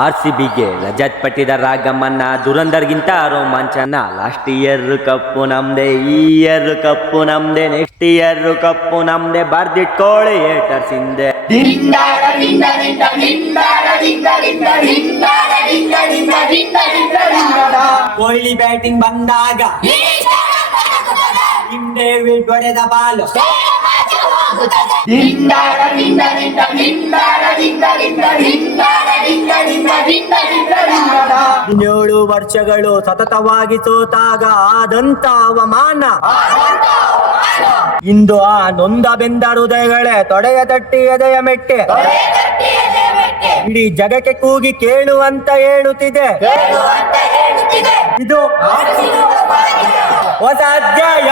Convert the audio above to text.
RCBಗೆ ರಜತ್ ಪಟ್ಟಿದಾರ್ ರಾಗಮ್ಮನ್ನ ದುರಂದರ್ಗಿಂತ ರೋಮಾಂಚನ. Last year ಕಪ್ಪು ನಮ್ದೆ, ಈ ಇಯರ್ ಕಪ್ಪು ನಮ್ದೆ, ನೆಕ್ಸ್ಟ್ ಇಯರ್ ಕಪ್ಪು ನಮ್ದೆ. ಬರ್ದಿಟ್ಕೊಳ್ಳಿ ಏಟರ್ಸ್ ಹಿಂದೆ. ಕೊಹ್ಲಿ ಬ್ಯಾಟಿಂಗ್ ಬಂದಾಗ ಡೇವಿಡ್ ಹೊಡೆದ ಬಾಲು ಏಳು ವರ್ಷಗಳು ಸತತವಾಗಿ ಸೋತಾಗ ಆದಂತ ಅವಮಾನ. ಇಂದು ಆ ನೊಂದ ಬೆಂದ ಹೃದಯಗಳೇ ತೊಡೆಯ ತಟ್ಟಿ ಎದೆಯ ಮೆಟ್ಟೆ ಇಡೀ ಜಗಕ್ಕೆ ಕೂಗಿ ಕೇಳುವಂತ ಹೇಳುತ್ತಿದೆ. ಇದು ಹೊಸ ಅಧ್ಯಾಯ.